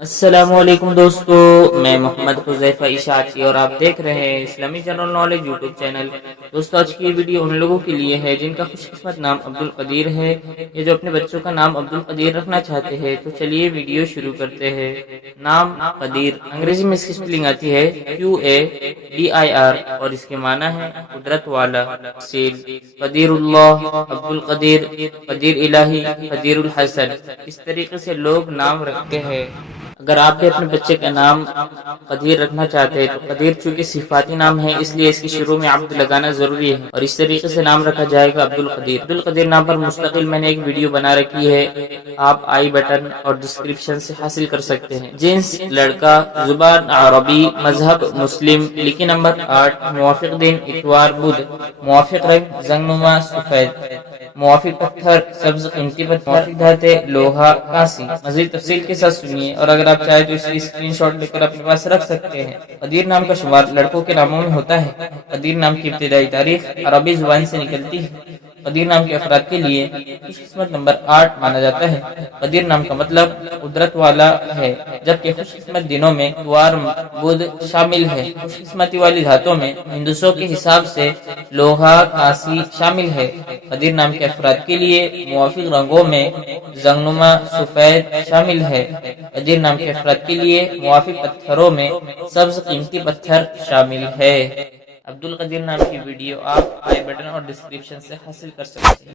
السلام علیکم دوستو، میں محمد حذیفہ اشاعتی اور آپ دیکھ رہے ہیں اسلامی جنرل نالج یوٹیوب چینل۔ دوستو آج کی یہ ویڈیو ان لوگوں کے لیے ہے جن کا خوش قسمت نام عبدالقدیر ہے یا جو اپنے بچوں کا نام عبدالقدیر رکھنا چاہتے ہیں۔ تو چلیے ویڈیو شروع کرتے ہیں۔ نام قدیر، انگریزی میں اس کی سپیلنگ آتی ہے QADIR اور اس کے معنی ہے قدرت والا۔ قدیر اللہ، عبدالقدیر، قدیر الہی، قدیر الحسن، اس طریقے سے لوگ نام رکھتے ہیں۔ اگر آپ بھی اپنے بچے کا نام قدیر رکھنا چاہتے ہیں تو قدیر چونکہ صفاتی نام ہے اس لیے اس کی شروع میں عبد لگانا ضروری ہے اور اس طریقے سے نام رکھا جائے گا عبدالقدیر۔ عبدالقدیر نام پر مستقل میں نے ایک ویڈیو بنا رکھی ہے، آپ آئی بٹن اور ڈسکرپشن سے حاصل کر سکتے ہیں۔ جنس لڑکا، زبان عربی، مذہب مسلم، لکی نمبر 8، موافق دن اتوار بدھ، موافق رنگ زنگنما سفید، موافق پتھر سبز قیمتی پتھر، موافق دھاتیں لوہا کانسی۔ مزید تفصیل کے ساتھ سنیے اور اگر آپ چاہیں تو اس کی اسکرین شاٹ لے کر اپنے پاس رکھ سکتے ہیں۔ قدیر نام کا شمار لڑکوں کے ناموں میں ہوتا ہے۔ قدیر نام کی ابتدائی تاریخ عربی زبان سے نکلتی ہے۔ قدیر نام کے افراد کے لیے خوش قسمت نمبر 8 مانا جاتا ہے۔ قدیر نام کا مطلب قدرت والا ہے، جبکہ خوش قسمت دنوں میں اتوار بدھ شامل ہے۔ خوش قسمتی والی دھاتوں میں ہندسوں کے حساب سے لوہا کانسی شامل ہے۔ قدیر نام کے افراد کے لیے موافق رنگوں میں زنگنما سفید شامل ہے۔ قدیر نام کے افراد کے لیے موافق پتھروں میں سبز قیمتی پتھر شامل ہے۔ عبدالقدیر نام کی ویڈیو آپ آئی بٹن اور ڈسکرپشن سے حاصل کر سکتے ہیں۔